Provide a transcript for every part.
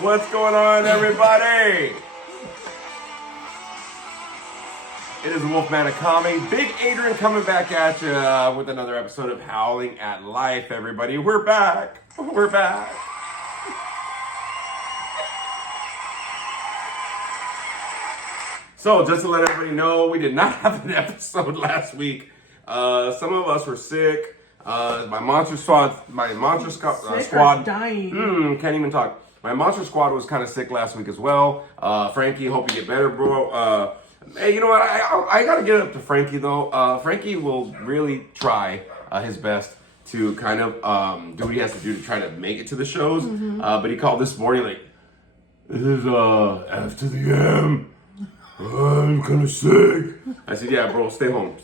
What's going on, everybody? It is Wolfman Akami, Big Adrian coming back at you with another episode of Howling at Life, everybody. We're back. We're back. So, just to let everybody know, we did not have an episode last week. Some of us were sick. My monster squad, squad, dying. Can't even talk. My monster squad was kind of sick last week as well. Frankie, hope you get better, bro. Hey, you know what? I gotta get up to Frankie though. Frankie will really try his best to kind of do what he has to do to try to make it to the shows. But he called this morning like, "This is after the M. I'm kind of sick." I said, "Yeah, bro, stay home.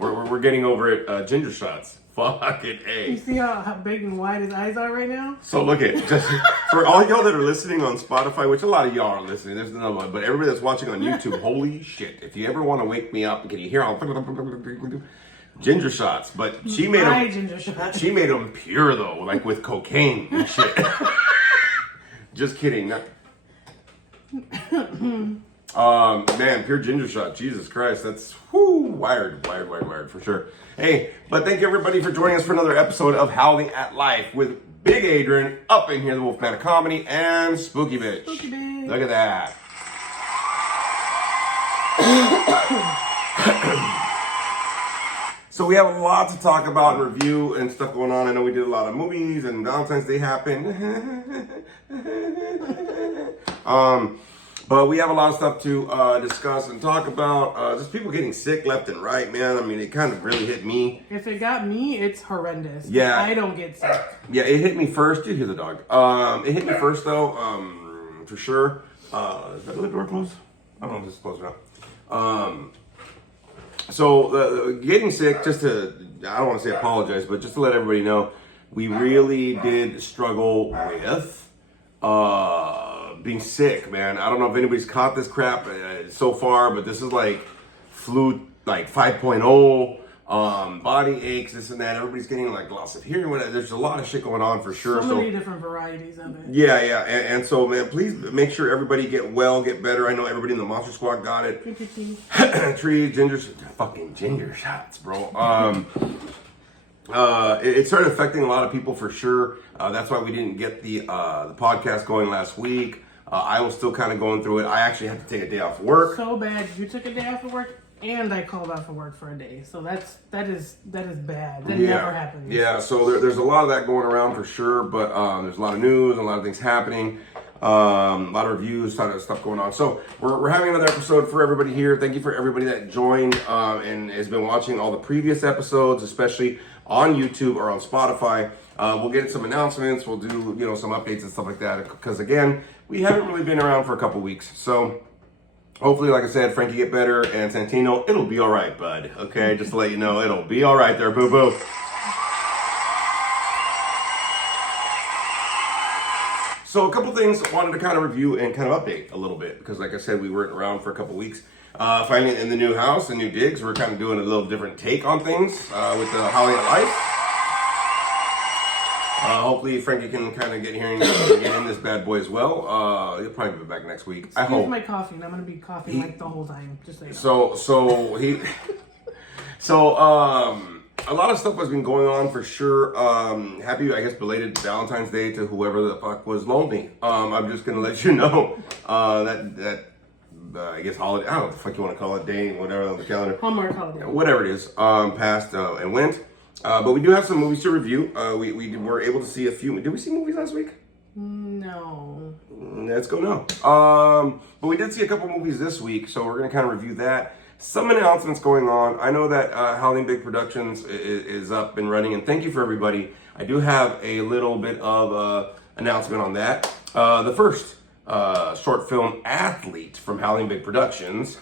We're getting over it. Ginger shots. Fucking A." You see how big and wide his eyes are right now? So look at just for all y'all that are listening on Spotify, which a lot of y'all are listening. There's another one, but everybody that's watching on YouTube, holy shit! If you ever want to wake me up, can you hear all ginger shots? But she made them. Ginger shots. She made them pure though, like with cocaine and shit. Just kidding. Man, pure ginger shot. Jesus Christ, that's wired for sure. Hey, but thank you everybody for joining us for another episode of Howling at Life with Big Adrian up in here, the Wolfman of Comedy, and Spooky Bitch. Spooky Bitch. Look at that. So we have a lot to talk about and review and stuff going on. I know we did a lot of movies and Valentine's Day happened. But we have a lot of stuff to discuss and talk about. Just people getting sick left and right, man. I mean, it kind of really hit me. If it got me, it's horrendous. Yeah. I don't get sick. Yeah, it hit me first. You hear the dog. It hit me first, though, for sure. Is that the door closed? I don't know if it's closed or not. So, getting sick, just to, I don't want to say apologize, but just to let everybody know, we really did struggle with being sick, man. I don't know if anybody's caught this crap so far, but this is like flu, like 5.0, body aches, this and that. Everybody's getting like loss of hearing. There's a lot of shit going on for sure. So many different varieties of it. Yeah. And so, man, please make sure everybody get well, get better. I know everybody in the Monster Squad got it. Tree, fucking ginger shots, bro. It started affecting a lot of people for sure. That's why we didn't get the podcast going last week. I was still kind of going through it. I actually had to take a day off work. So bad. You took a day off of work, and I called off of work for a day. So that is bad. That never happens. Yeah. So there's a lot of that going around for sure. But there's a lot of news, and a lot of things happening. A lot of reviews, a lot of stuff going on. So we're having another episode for everybody here. Thank you for everybody that joined and has been watching all the previous episodes, especially on YouTube or on Spotify. We'll get some announcements. We'll do some updates and stuff like that. Because again, we haven't really been around for a couple weeks. So hopefully, like I said, Frankie get better and Santino, it'll be all right, bud. Okay, just to let you know, it'll be all right there, boo boo. So a couple things I wanted to kind of review and kind of update a little bit because, like I said, we weren't around for a couple weeks. Finally in the new house, the new digs, we're kind of doing a little different take on things with the Howling at Life. Hopefully Frankie can kind of get in this bad boy as well. He'll probably be back next week. I hope. My coffee, and I'm gonna be coughing like the whole time. Just so you know. A lot of stuff has been going on for sure. Happy, I guess, belated Valentine's Day to whoever the fuck was lonely. I'm just gonna let you know that I guess holiday. I don't know what the fuck you want to call it, day, whatever on the calendar. Hallmark holiday. Whatever it is, passed and went. But we do have some movies to review. We were able to see a few. Did we see movies last week? No. Let's go now. But we did see a couple movies this week, so we're going to kind of review that. Some announcements going on. I know that Howling Big Productions is up and running, and thank you for everybody. I do have a little bit of announcement on that. The first short film, Athlete, from Howling Big Productions,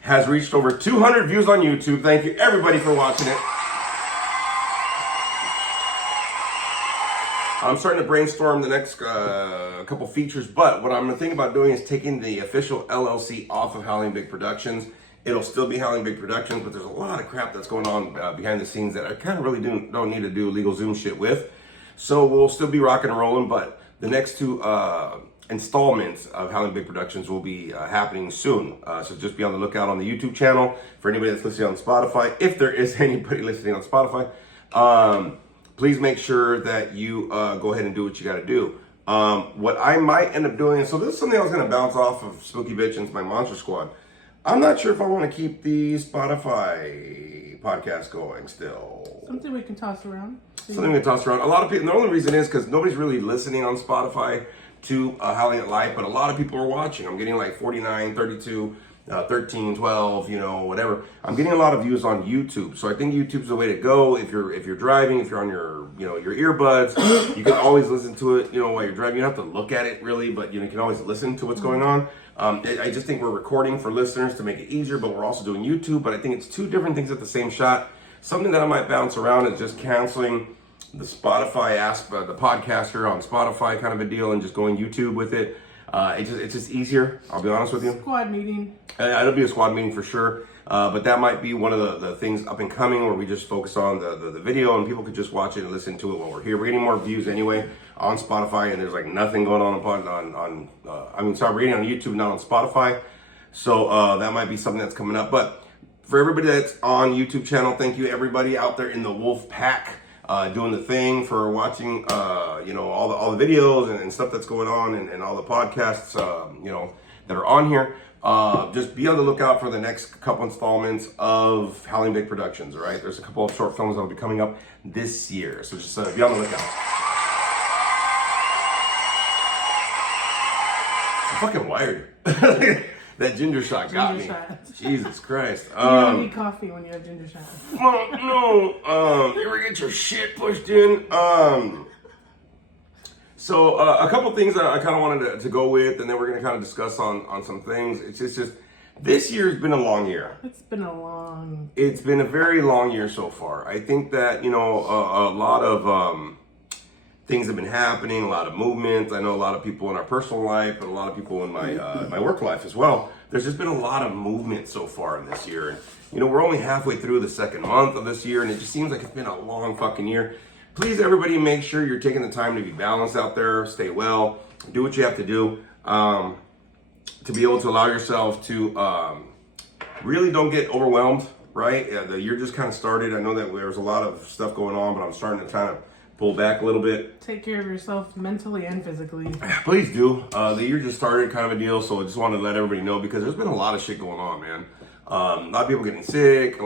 has reached over 200 views on YouTube. Thank you everybody for watching it. I'm starting to brainstorm the next couple features, but what I'm thinking about doing is taking the official LLC off of Howling Big Productions It'll still be Howling Big Productions, but there's a lot of crap that's going on behind the scenes that I kind of really don't need to do legal Zoom shit with. So we'll still be rocking and rolling, but the next two installments of Howling Big Productions will be happening soon. So just be on the lookout on the YouTube channel for anybody that's listening on Spotify. If there is anybody listening on Spotify, please make sure that you go ahead and do what you got to do. What I might end up doing, so this is something I was going to bounce off of Spooky Bitch and my Monster Squad. I'm not sure if I want to keep the Spotify podcast going still. Something we can toss around. Something we can toss around. A lot of people, the only reason is because nobody's really listening on Spotify to Howling at Life, but a lot of people are watching. I'm getting like 49, 32, 13, 12, whatever. I'm getting a lot of views on YouTube. So I think YouTube's the way to go. If you're driving, if you're on your earbuds, you can always listen to it, while you're driving. You don't have to look at it really, but you can always listen to what's going on. I just think we're recording for listeners to make it easier, but we're also doing YouTube. But I think it's two different things at the same shot. Something that I might bounce around is just canceling the Spotify aspect, the podcaster on Spotify kind of a deal, and just going YouTube with it. It's just easier. I'll be honest with you. Squad meeting. It'll be a squad meeting for sure. But that might be one of the things up and coming where we just focus on the video and people could just watch it and listen to it while we're here. We're getting more views anyway on Spotify, and there's like nothing going on we're getting on YouTube, not on Spotify. So that might be something that's coming up. But for everybody that's on YouTube channel, thank you everybody out there in the Wolf Pack doing the thing, for watching all the videos and stuff that's going on, and all the podcasts that are on here. Just be on the lookout for the next couple installments of Howling Big Productions, all right? There's a couple of short films that will be coming up this year, so just be on the lookout. I'm fucking wired. That ginger shot got me. Jesus Christ. You don't need coffee when you have ginger shot. No. You ever get your shit pushed in? So a couple things that I kind of wanted to go with, and then we're going to kind of discuss on some things. It's just this year's been a long year. It's been a very long year so far. I think that, a lot of things have been happening, a lot of movements. I know a lot of people in our personal life, but a lot of people in my work life as well. There's just been a lot of movement so far in this year. And, we're only halfway through the second month of this year, and it just seems like it's been a long fucking year. Please, everybody, make sure you're taking the time to be balanced out there, stay well, do what you have to do to be able to allow yourself to really don't get overwhelmed, right? The year just kind of started. I know that there's a lot of stuff going on, but I'm starting to kind of pull back a little bit. Take care of yourself mentally and physically. Please do. The year just started, kind of a deal, so I just wanted to let everybody know, because there's been a lot of shit going on, man. A lot of people getting sick,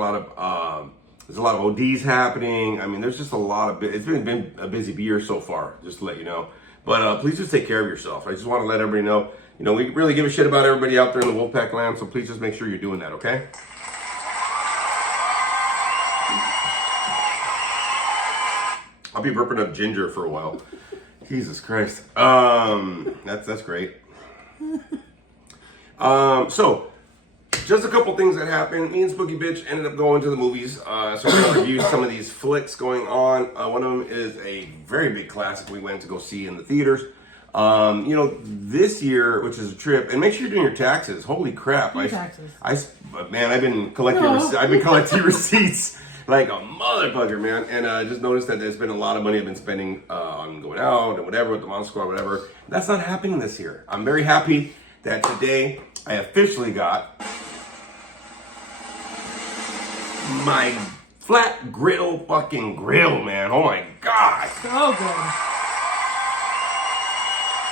there's a lot of ODs happening. I mean, there's just a lot of it's been a busy year so far, just to let you know. But please just take care of yourself. I just want to let everybody know, we really give a shit about everybody out there in the Wolfpack land, so please just make sure you're doing that, okay? I'll be burping up ginger for a while. Jesus Christ. That's great. So, just a couple things that happened. Me and Spooky Bitch ended up going to the movies. So we're going to review some of these flicks going on. One of them is a very big classic we went to go see in the theaters. This year, which is a trip, and make sure you're doing your taxes. Holy crap. Taxes. I've been collecting receipts like a motherfucker, man. And I just noticed that there's been a lot of money I've been spending on going out and whatever with the Monster Squad, whatever. That's not happening this year. I'm very happy that today I officially got my flat griddle fucking grill, man. Oh my God. So good.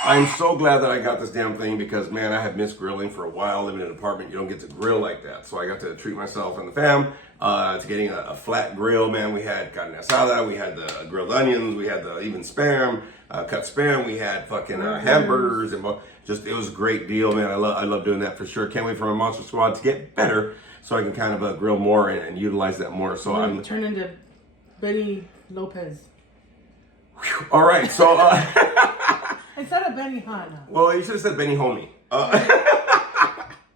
I'm so glad that I got this damn thing, because, man, I have missed grilling for a while. Living in an apartment, you don't get to grill like that. So I got to treat myself and the fam to getting a flat grill, man. We had carne asada, we had the grilled onions, we had the even spam, cut spam, we had fucking hamburgers, and it was a great deal, man. I love doing that for sure. Can't wait for my Monster Squad to get better, so I can kind of grill more and utilize that more. So I'm turn into Benny Lopez. All right, so instead of Benny Hanna. Well, you should have said Benny Homie.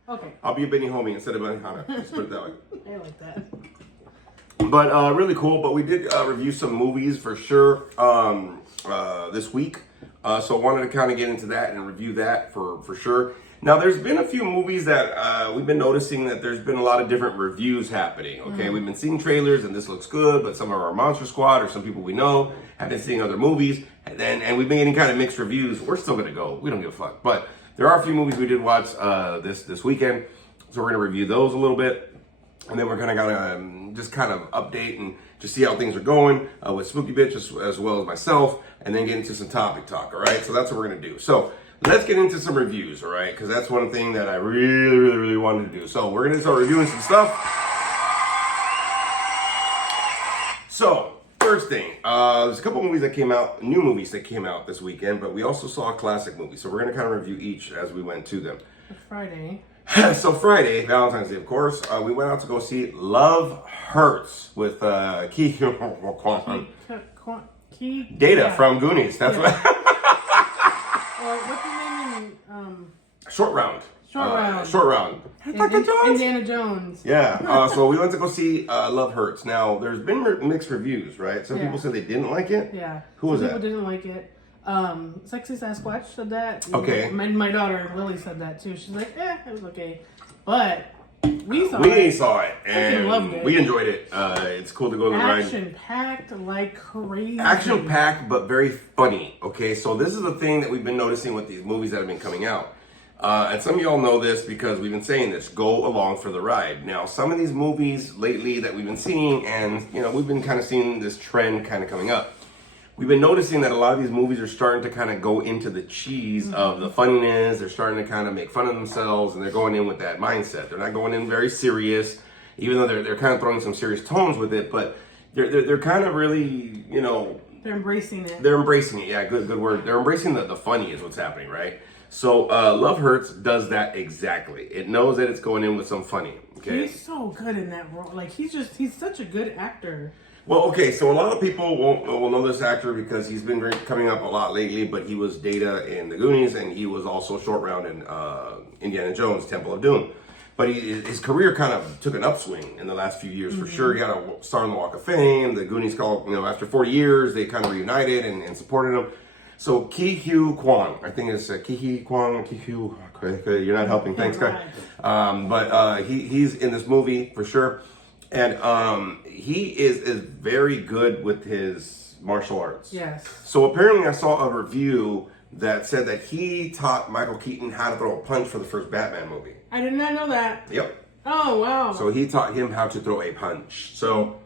Okay. I'll be a Benny Homie instead of Benny Hanna. Just put it that way. I like that. But really cool. But we did review some movies for sure this week. So I wanted to kind of get into that and review that for sure. Now, there's been a few movies that we've been noticing that there's been a lot of different reviews happening. Okay, we've been seeing trailers and this looks good, but some of our Monster Squad or some people we know have been seeing other movies, and we've been getting kind of mixed reviews. We're still gonna go. We don't give a fuck. But there are a few movies we did watch this weekend, so we're gonna review those a little bit, and then we're gonna just kind of update and just see how things are going with Spooky Bitch as well as myself, and then get into some topic talk. All right, so that's what we're gonna do. So let's get into some reviews, all right? Because that's one thing that I really wanted to do. So we're gonna start reviewing some stuff. So first thing, there's a couple movies that came out, new movies that came out this weekend, but we also saw a classic movie. So we're gonna kind of review each as we went to them. Friday. So Friday, Valentine's Day, of course, we went out to go see Love Hurts with Ki Data from Goonies. That's what. Or what's his name in Short Round. Short Round. Indiana Jones. Yeah. So we went to go see Love Hurts. Now, there's been mixed reviews, right? Some Yeah. people said they didn't like it. Yeah. Who was Some that? people didn't like it. Sexy Sasquatch said that. Okay. My daughter Lily said that too. She's like, it was okay. But we saw We it. saw it and loved it. we enjoyed it. It's cool to go to the ride. Action packed like crazy. Action packed, but very funny. Okay, so this is the thing that we've been noticing with these movies that have been coming out. And some of y'all know this because we've been saying this, go along for the ride. Now, some of these movies lately that we've been seeing, and we've been kind of seeing this trend kind of coming up. We've been noticing that a lot of these movies are starting to kind of go into the cheese of the funniness. They're starting to kind of make fun of themselves, and they're going in with that mindset. They're not going in very serious, even though they're kind of throwing some serious tones with it. But they're kind of really, They're embracing it. they're embracing it. Yeah, good word. They're embracing the funny is what's happening, right? So Love Hurts does that exactly. It knows that it's going in with some funny. Okay. He's so good in that role. Like he's such a good actor. Well, okay, so a lot of people will know this actor because he's been coming up a lot lately, but he was Data in the Goonies, and he was also Short Round in Indiana Jones, Temple of Doom. But his career kind of took an upswing in the last few years, for sure. He got a star on the Walk of Fame. The Goonies called, after 40 years, they kind of reunited and supported him. So Ki-Hugh Kwan, I think it's Ki-Hugh Kwan, Ki-Hugh, okay, you're not helping, thanks, guy. But he's in this movie, for sure. And he is very good with his martial arts. Yes. So apparently I saw a review that said that he taught Michael Keaton how to throw a punch for the first Batman movie. I did not know that. Yep. Oh wow. So he taught him how to throw a punch. So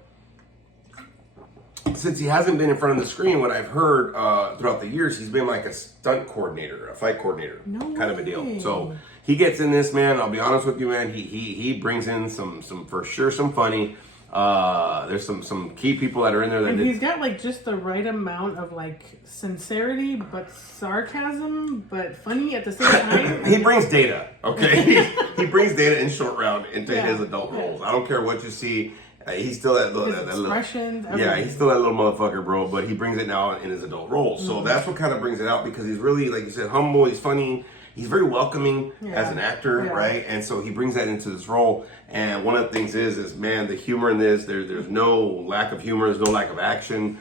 since he hasn't been in front of the screen, what I've heard throughout the years, he's been like a stunt coordinator, a fight coordinator, No kind of a deal. way. So he gets in this, man. I'll be honest with you, man. He brings in some for sure some funny. There's some key people that are in there that And he's got like just the right amount of like sincerity, but sarcasm, but funny at the same time. he brings Data, okay? he brings Data in Short Round into Yeah. his adult roles. I don't care what you see. He's still that little, His that little, expressions, yeah, everything. he's still that little motherfucker, bro. But he brings it now in his adult role, so that's what kind of brings it out because he's really, like you said, humble. He's funny. He's very welcoming as an actor, Yeah. right? And so he brings that into this role. And one of the things is man, the humor in this. There's no lack of humor. There's no lack of action.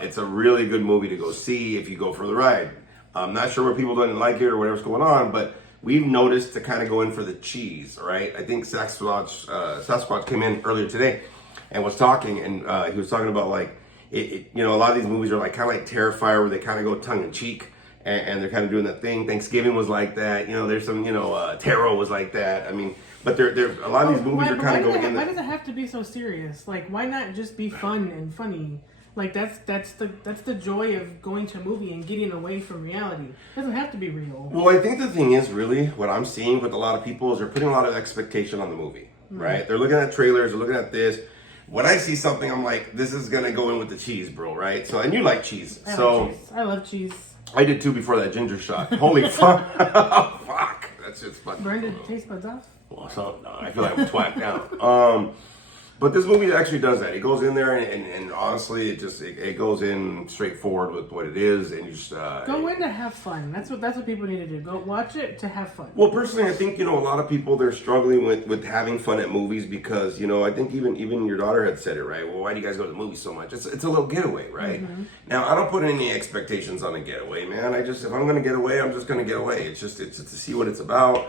It's a really good movie to go see if you go for the ride. I'm not sure what people didn't like it or whatever's going on, but we've noticed to kind of go in for the cheese, right? I think Sasquatch came in earlier today and was talking, and he was talking about like, a lot of these movies are like kind of like Terrifier, where they kind of go tongue in cheek, and they're kind of doing that thing. Thanksgiving was like that, there's some, Tarot was like that. I mean, but they're a lot of these movies are kind of going in. Why does it have to be so serious? Like, why not just be fun and funny? Like that's the joy of going to a movie and getting away from reality. It doesn't have to be real. Well, I think the thing is really what I'm seeing with a lot of people is they're putting a lot of expectation on the movie, right? They're looking at trailers, they're looking at this. When I see something, I'm like, this is gonna go in with the cheese, bro, right? So, and you like cheese, I love cheese. I did too before that ginger shot. Holy fuck! Fuck, that's just fucking. Burned it taste buds off. Well, so, no, I feel like I'm twacked out. But this movie actually does that. It goes in there and honestly, it goes in straightforward with what it is, and you just Go in to have fun. That's what people need to do. Go watch it to have fun. Well, personally, I think a lot of people they're struggling with having fun at movies because I think even your daughter had said it right. Well, why do you guys go to the movies so much? It's a little getaway, right? Mm-hmm. Now, I don't put any expectations on a getaway, man. If I'm going to get away, I'm just going to get away. It's to see what it's about.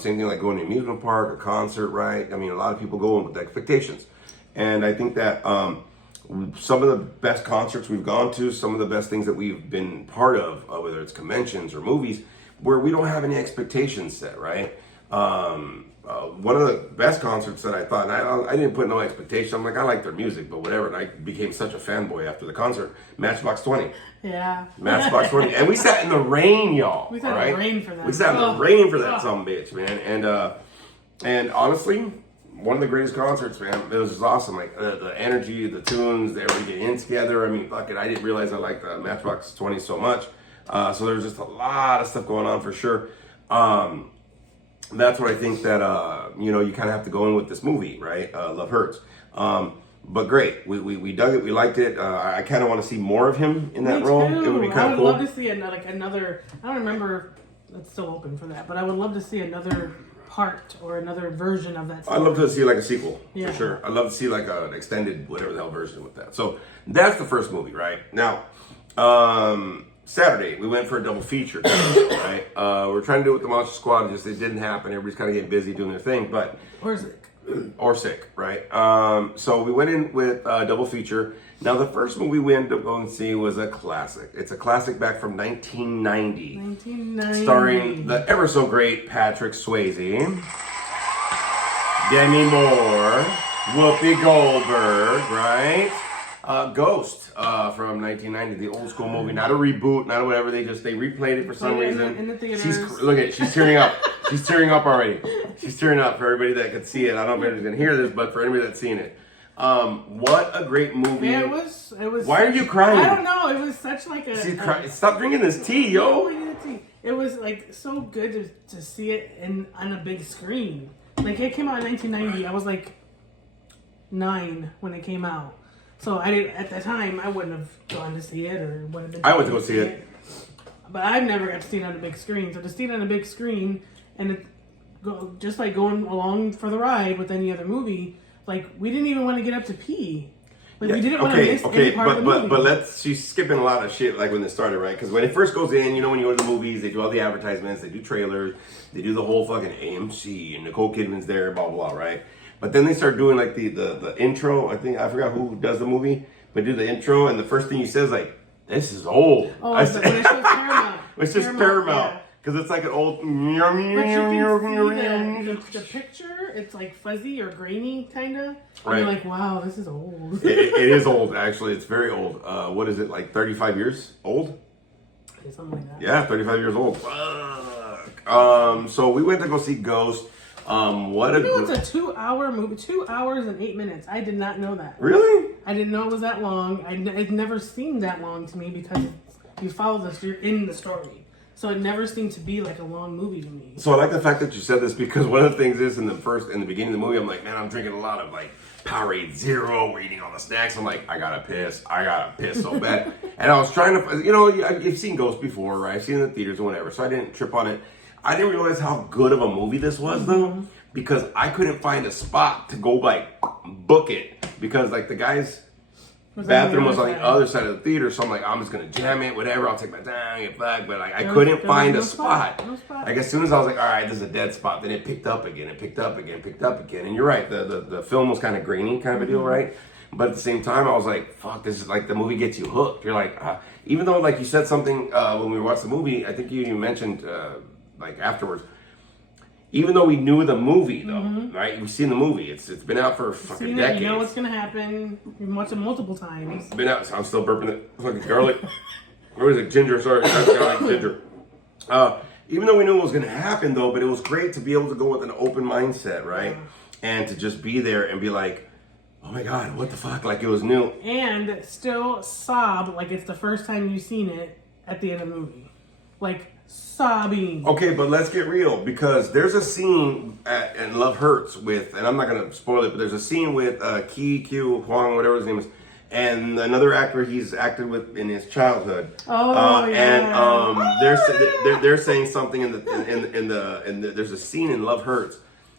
Same thing like going to an amusement park, a concert, right? I mean, a lot of people go in with expectations, and I think that some of the best concerts we've gone to, some of the best things that we've been part of, whether it's conventions or movies, where we don't have any expectations set, right? One of the best concerts that I thought, and I didn't put no expectation. I'm like, I like their music, but whatever. And I became such a fanboy after the concert. Matchbox 20. Yeah. Matchbox 20. And we sat in the rain, y'all. We sat in the rain for that. We sat in the rain for that sumbitch, man. And honestly, one of the greatest concerts, man. It was just awesome. Like the energy, the tunes, everybody getting in together. I mean, fuck it. I didn't realize I liked Matchbox 20 so much. So there was just a lot of stuff going on for sure. That's what I think that you kind of have to go in with this movie, right? Love Hurts. But great, we dug it, we liked it. I kind of want to see more of him in that role. It would be kind of cool. I would love to see another. I don't remember. It's still open for that, but I would love to see another part or another version of that. I'd love to see like a sequel Yeah. for sure. I'd love to see like an extended whatever the hell version with that. So that's the first movie, right? Now, Saturday we went for a double feature, right? We're trying to do it with the Monster Squad. It didn't happen. Everybody's kind of getting busy doing their thing, but or sick, right? So we went in with a double feature. Now the first movie we ended up going to see was a classic. It's a classic back from 1990. 1990. Starring the ever so great Patrick Swayze, Demi Moore, Whoopi Goldberg, right? Ghost from 1990, the old school movie, not a reboot, not a whatever. They replayed it for some reason. In the theaters. Look at it, she's tearing up. She's tearing up already. She's tearing up for everybody that could see it. I don't know if anybody's gonna hear this, but for anybody that's seen it, what a great movie! Yeah, it was. Why are you crying? I don't know. It was such like a. Stop drinking this tea, yo. It was like so good to see it on a big screen. Like it came out in 1990. I was like 9 when it came out. So at the time I wouldn't have gone to see it or would have been. I went to go see it. But I've never got to see it on a big screen. So to see it on a big screen and just like going along for the ride with any other movie, like we didn't even want to get up to pee. Like we didn't want to miss any part of the movie. But she's skipping a lot of shit like when it started, right? Because when it first goes in, when you go to the movies, they do all the advertisements, they do trailers, they do the whole fucking AMC and Nicole Kidman's there, blah blah, right? But then they start doing like the intro. I forgot who does the movie, but do the intro, and the first thing he says like, "This is old." Oh, when it shows Paramount. It's just Paramount because it's like an old. But you can see the picture. It's like fuzzy or grainy, kind of. Right. You're like, wow, this is old. it is old, actually. It's very old. What is it, like 35 years old? Something like that. Yeah, 35 years old. Fuck. So we went to go see Ghost. It's a 2-hour movie, 2 hours and 8 minutes. I did not know that. Really? I didn't know it was that long. It never seemed that long to me because you follow this, you're in the story. So it never seemed to be like a long movie to me. So I like the fact that you said this because one of the things is in the beginning of the movie, I'm like, man, I'm drinking a lot of like Powerade Zero, we're eating all the snacks. I'm like, I gotta piss so bad. And I was trying to, you've seen Ghost before, right? I've seen it in the theaters or whatever, so I didn't trip on it. I didn't realize how good of a movie this was though, because I couldn't find a spot to go like book it because like the guy's bathroom was on the other side of the theater, so I'm like, I'm just gonna jam it, whatever. I'll take my time, get back, but like I couldn't find a spot. No spot. Like as soon as I was like, all right, this is a dead spot, then it picked up again, and you're right, the film was kind of grainy, kind of a deal, right? But at the same time, I was like, fuck, this is like the movie gets you hooked. You're like, even though like you said something when we watched the movie, I think you mentioned like afterwards. Even though we knew the movie, though, right? We've seen the movie. It's been out for fucking decades. You know what's gonna happen. You've watched it multiple times. Been out. So I'm still burping it. Fucking garlic. Or is it ginger? Sorry, not garlic, ginger. Even though we knew it was gonna happen, though, but it was great to be able to go with an open mindset, right? And to just be there and be like, oh my god, what the fuck? Like it was new. And still sob like it's the first time you've seen it at the end of the movie. Like sobbing. Okay, but let's get real, because there's a scene in Love Hurts with, and I'm not gonna spoil it, but there's a scene with Ki Q Huang, whatever his name is, and another actor he's acted with in his childhood. Oh, yeah. And they're saying something in the there's a scene in Love Hurts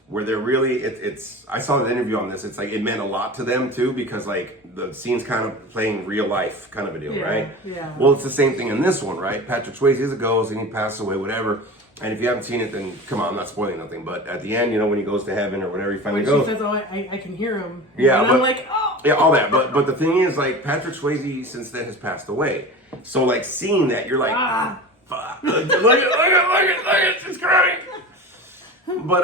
where they're really it's I saw an interview on this. It's like it meant a lot to them too, because like the scene's kind of playing real life kind of a deal, Yeah, right? yeah. Well, it's the same thing in this one, right? Patrick Swayze is a ghost and he passed away, whatever. And if you haven't seen it, then come on, I'm not spoiling nothing. But at the end, you know, when he goes to heaven or whatever, he finally When she goes. says, "Oh, I can hear him," Yeah, and but- I'm like, "Oh." Yeah, all that. But the thing is, like, Patrick Swayze since then has passed away. So like seeing that, you're like, fuck. Look at, she's crying. But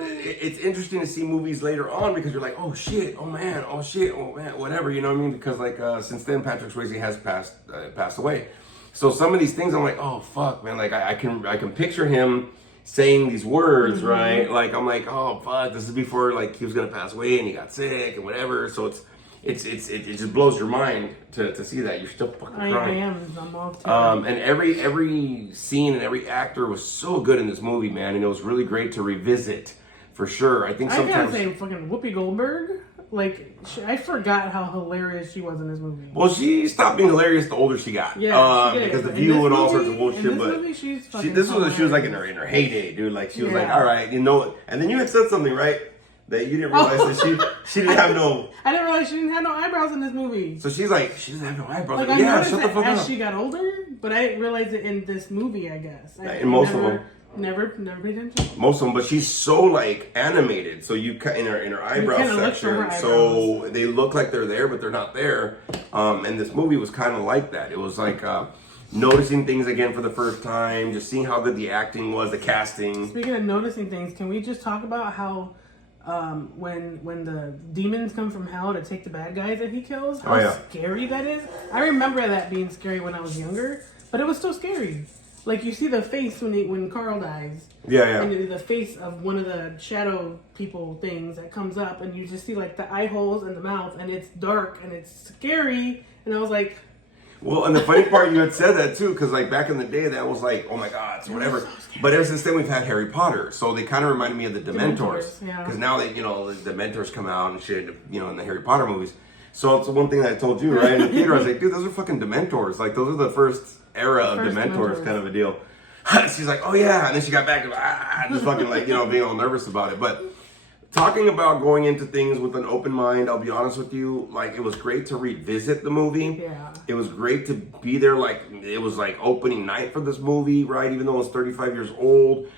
it's interesting to see movies later on, because you're like, oh shit, oh man, oh shit, oh man, whatever, you know what I mean? Because like since then, Patrick Swayze has passed away. So some of these things, I'm like, oh fuck, man, like I can picture him saying these words, right? Like I'm like, oh fuck, this is before like he was gonna pass away and he got sick and whatever. So it just blows your mind to see that. You're still fucking I crying. am. I'm all too. And every scene and every actor was so good in this movie, man, and it was really great to revisit, for sure. I think I gotta sometimes. say, fucking Whoopi Goldberg. Like, I forgot how hilarious she was in this movie. Well, she stopped being hilarious the older she got. Yeah, she did. Because the In View this and all sorts movie- of bullshit. in this But movie, she's she fucking was like in hilarious. her heyday, dude. Like she was like, Yeah. all right, you know. And then you had said something, right? That you didn't realize that she didn't have no. I didn't realize she didn't have no eyebrows in this movie. So she's like, she doesn't have no eyebrows. Like, Like, I yeah, noticed shut the it fuck as up. she got older, but I didn't realize it in this movie, I guess. In most of them. Never paid attention. Most of them, but she's so like animated. So you cut in her eyebrow kinda look for her section, so they look like they're there, but they're not there. And this movie was kind of like that. It was like noticing things again for the first time, just seeing how good the acting was, the casting. Speaking of noticing things, can we just talk about how when the demons come from hell to take the bad guys that he kills, how Oh, yeah. scary that is? I remember that being scary when I was younger, but it was still scary. Like, you see the face when Carl dies. Yeah. And the face of one of the shadow people things that comes up, and you just see like the eye holes and the mouth, and it's dark and it's scary. And I was like, Well, and the funny part, you had said that too, because like back in the day, that was like, oh my god, it's whatever. But ever since then, we've had Harry Potter, so they kind of reminded me of the Dementors, yeah. because now they, the Dementors come out and shit, in the Harry Potter movies. So it's one thing that I told you, right, in the theater. I was like, dude, those are fucking Dementors. Like those are the first era of First Dementors, Dementors. kind of a deal. She's like, oh yeah, and then she got back to just fucking like being all nervous about it, but. Talking about going into things with an open mind, I'll be honest with you, like it was great to revisit the movie. Yeah. It was great to be there, like it was like opening night for this movie, right? Even though it was 35 years old.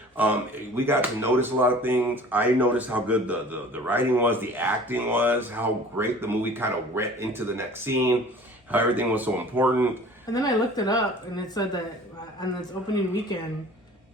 We got to notice a lot of things. I noticed how good the writing was, the acting was, how great the movie kind of went into the next scene, how everything was so important. and then I looked it up, and it said that on its opening weekend,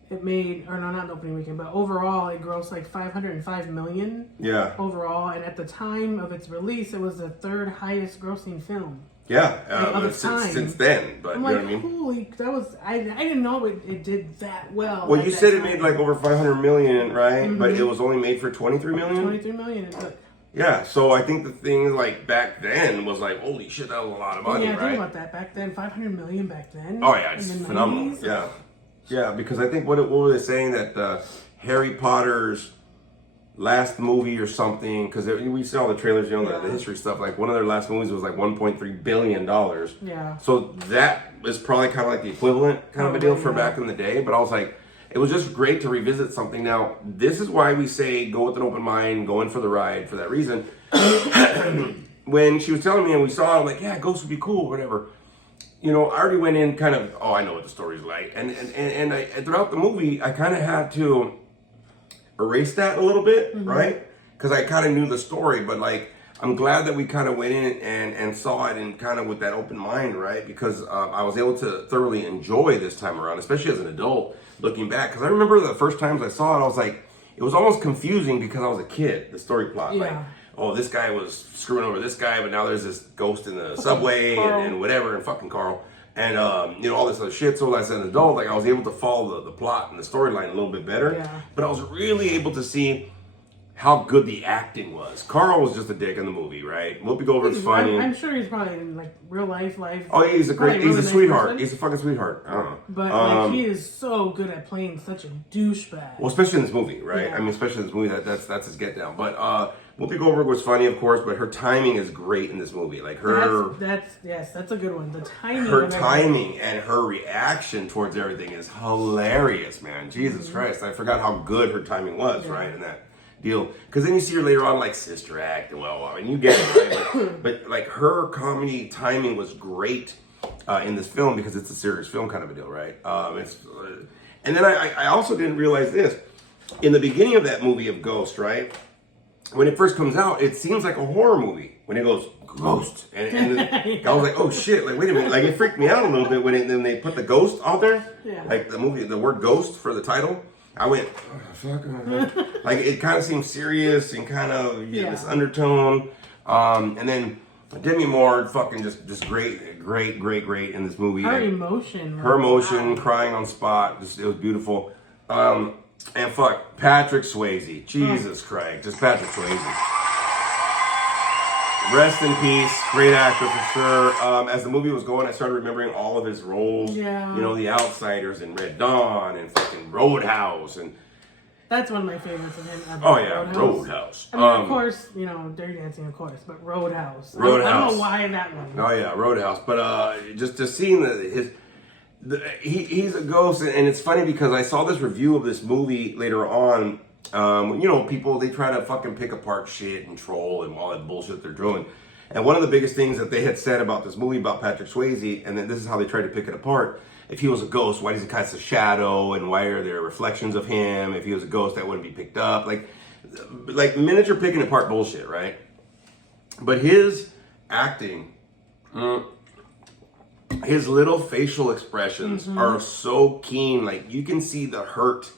it made, or no, not opening weekend, but overall it grossed like $505 million Yeah. overall, and at the time of its release, it was the third highest grossing film. Yeah, of its time. since then, but I'm you like, know what I mean? holy, that was, I didn't know it did that well. Well, at you that said it time. made like over 500 million, right? But it was only made for 23 million? 23 million. It took. Yeah, so I think the thing like back then was like, holy shit, that was a lot of money, Yeah, right? think about that back then. 500 million back then. Oh yeah, it's in the phenomenal. 90s. Yeah, yeah, because I think what were they saying that Harry Potter's last movie or something? Because we saw the trailers, the history stuff. Like one of their last movies was like $1.3 billion. Yeah. So that is probably kind of like the equivalent kind of a deal for yeah. back in the day. But I was like, it was just great to revisit something. Now, this is why we say go with an open mind, go in for the ride for that reason. When she was telling me and we saw it, I'm like, yeah, Ghost would be cool, whatever. I already went in kind of, I know what the story's like. And throughout the movie, I kind of had to erase that a little bit, right? Because I kind of knew the story, but like, I'm glad that we kind of went in and saw it and kind of with that open mind, right? Because I was able to thoroughly enjoy this time around, especially as an adult, looking back. Because I remember the first times I saw it, I was like, it was almost confusing because I was a kid, the story plot. Yeah. Like, oh, this guy was screwing over this guy, but now there's this ghost in the subway and whatever, and fucking Carl. And, all this other shit. So as an adult, like I was able to follow the plot and the storyline a little bit better. Yeah. But I was really able to see how good the acting was. Carl was just a dick in the movie, right? Whoopi Goldberg's funny. I'm sure he's probably in like real life. Oh, he's a probably great, he's a nice sweetheart. person. He's a fucking sweetheart. I don't know. But like, he is so good at playing such a douchebag. Well, especially in this movie, right? Yeah. I mean, especially in this movie, that's his get down. But Whoopi Goldberg was funny, of course, but her timing is great in this movie. Like That's a good one. The timing. her of everything. timing and her reaction towards everything is hilarious, man. Jesus Christ, I forgot how good her timing was, right, in that deal. Because then you see her later on, like Sister Act, well, I mean, you get it, right? but like her comedy timing was great in this film because it's a serious film kind of a deal, right? And then I also didn't realize this in the beginning of that movie of Ghost, right? When it first comes out, it seems like a horror movie when it goes ghost, and I was like, oh shit! Like, wait a minute! Like, it freaked me out a little bit when they put the ghost out there, like the movie, the word ghost for the title. I went, oh, fuck, like it kind of seemed serious and kind of this undertone, and then Demi Moore, fucking just great in this movie. Her And emotion. her emotion, crying on spot, just it was beautiful. And fuck, Patrick Swayze. Jesus Christ. Just Patrick Swayze. Rest in peace. Great actor for sure. As the movie was going, I started remembering all of his roles. Yeah. You know, The Outsiders and Red Dawn and fucking Roadhouse. And That's one of my favorites of him ever. oh, yeah, Roadhouse. I mean, of course, you know, Dirty Dancing, of course, but Roadhouse. I don't know why that one. Oh, yeah, Roadhouse. But just seeing he's a ghost, and it's funny because I saw this review of this movie later on. You know, people, they try to fucking pick apart shit and troll and all that bullshit they're doing. And one of the biggest things that they had said about this movie about Patrick Swayze, and then this is how they tried to pick it apart. If he was a ghost, why does he cast a shadow, and why are there reflections of him? If he was a ghost, that wouldn't be picked up. Like miniature picking apart bullshit, right? But his acting, his little facial expressions are so keen. Like, you can see the hurt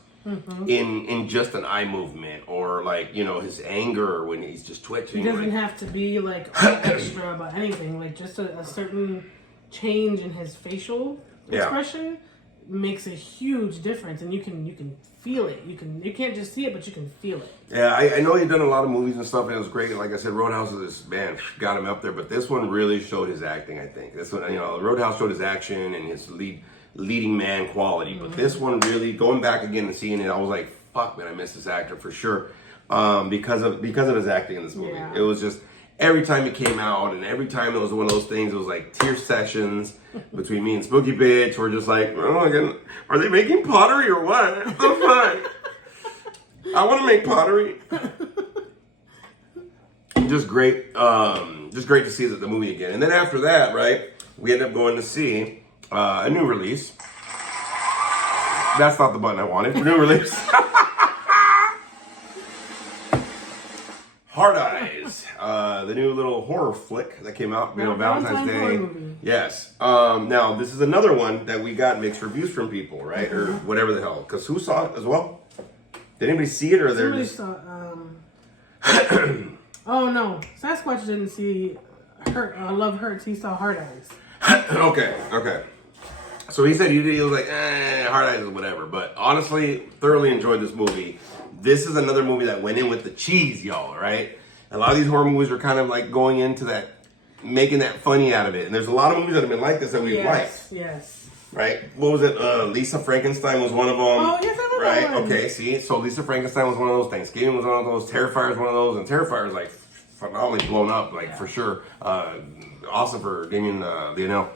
in just an eye movement, or like, you know, his anger when he's just twitching. He doesn't have to be like extra about anything. Like, just a certain change in his facial expression makes a huge difference, and you can feel it. You can't just see it, but you can feel it. Yeah, I know he'd done a lot of movies and stuff, and it was great. Like I said, Roadhouse is man got him up there, but this one really showed his acting. I think this one, you know, Roadhouse showed his action and his leading man quality, but this one really, going back again and seeing it, I was like, fuck, man, I miss this actor for sure, because of his acting in this movie. Yeah. It was just every time it came out, and every time it was one of those things, it was like tear sessions between me and Spooky Bitch. We're just like, oh my god, are they making pottery or what? What the fuck? I want to make pottery. Just great to see the movie again. And then after that, right, we ended up going to see a new release. That's not the button I wanted. New release. Hard Eyes, the new little horror flick that came out, you know, Valentine's horror Day. movie. Yes. Now, this is another one that we got mixed reviews from people, right? Or whatever the hell. Because who saw it as well? Did anybody see it, or they're Somebody just... saw, oh no, Sasquatch didn't see Love Hurts. He saw Hard Eyes. Okay. So he said he was like, Hard Eyes or whatever. But honestly, thoroughly enjoyed this movie. This is another movie that went in with the cheese, y'all, right? A lot of these horror movies are kind of like going into that, making that funny out of it. And there's a lot of movies that have been like this that we've liked. Yes. Right? What was it? Lisa Frankenstein was one of them. Oh, yes, I love right? that one. Okay, see? So Lisa Frankenstein was one of those. Thanksgiving was one of those. Terrifier was one of those. And Terrifier is like phenomenally blown up, like for sure. Awesome for Damien Leone,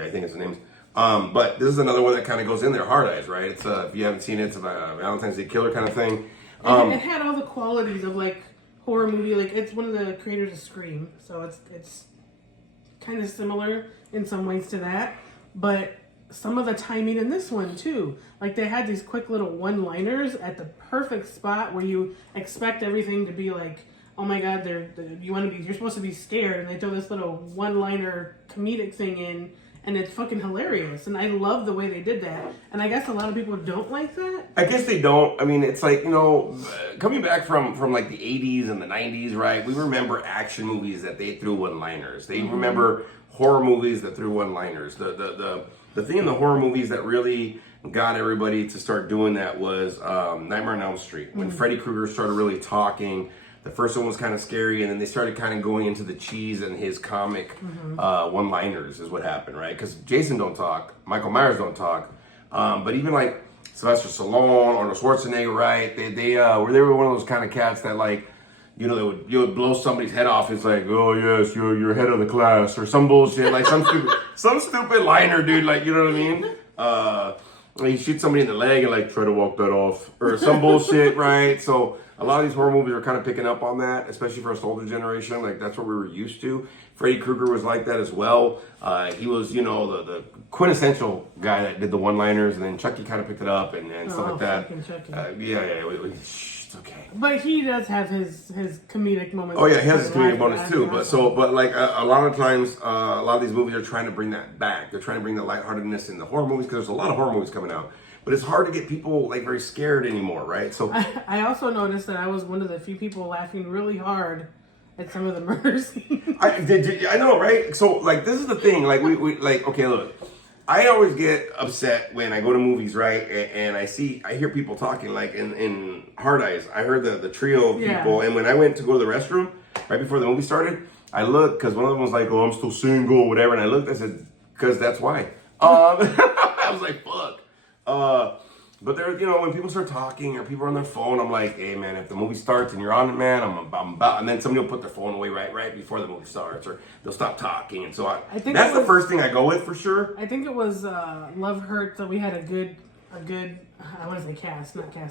I think his name is. But this is another one that kind of goes in there. Hard Eyes, right? It's if you haven't seen it, it's a Valentine's Day killer kind of thing. It had all the qualities of like horror movie. Like, it's one of the creators of Scream, so it's kind of similar in some ways to that. But some of the timing in this one too, like they had these quick little one-liners at the perfect spot where you expect everything to be like, oh my god, you're supposed to be scared, and they throw this little one-liner comedic thing in, and it's fucking hilarious. And I love the way they did that. And I guess a lot of people don't like that. I guess they don't. I mean, it's like, you know, coming back from like the 80s and the 90s, right? We remember action movies that they threw one-liners. They remember horror movies that threw one-liners. The thing in the horror movies that really got everybody to start doing that was Nightmare on Elm Street. When Freddy Krueger started really talking, the first one was kind of scary, and then they started kind of going into the cheese and his comic one-liners is what happened, right? Because Jason don't talk, Michael Myers don't talk, but even like Sylvester Stallone, Arnold Schwarzenegger, right? They were one of those kind of cats that, like, you know, you would blow somebody's head off. It's like, oh yes, you're head of the class, or some bullshit, like some stupid liner, dude. Like, you know what I mean? You shoot somebody in the leg and like try to walk that off, or some bullshit, right? So a lot of these horror movies are kind of picking up on that, especially for us older generation. Like, that's what we were used to. Freddy Krueger was like that as well. He was, you know, the quintessential guy that did the one-liners, and then Chucky kind of picked it up and stuff like that. It's okay. But he does have his comedic moments. Oh yeah, he has his comedic moments too. But like a lot of times, a lot of these movies are trying to bring that back. They're trying to bring the lightheartedness in the horror movies, because there's a lot of horror movies coming out. But it's hard to get people like very scared anymore, right? So I also noticed that I was one of the few people laughing really hard at some of the murder scenes. I know, right? So like, this is the thing. Like we like, okay, look. I always get upset when I go to movies, right? And I hear people talking, like in Hard Eyes. I heard the trio of people, and when I went to go to the restroom right before the movie started, I looked, because one of them was like, "Oh, I'm still single," or whatever, and I looked. I said, "Because that's why." I was like, "Fuck." But there, you know, when people start talking or people are on their phone, I'm like, hey man, if the movie starts and you're on it, man, I'm about, and then somebody will put their phone away right before the movie starts, or they'll stop talking, and so I think that's the first thing I go with for sure. I think it was Love Hurt that we had a good I want to say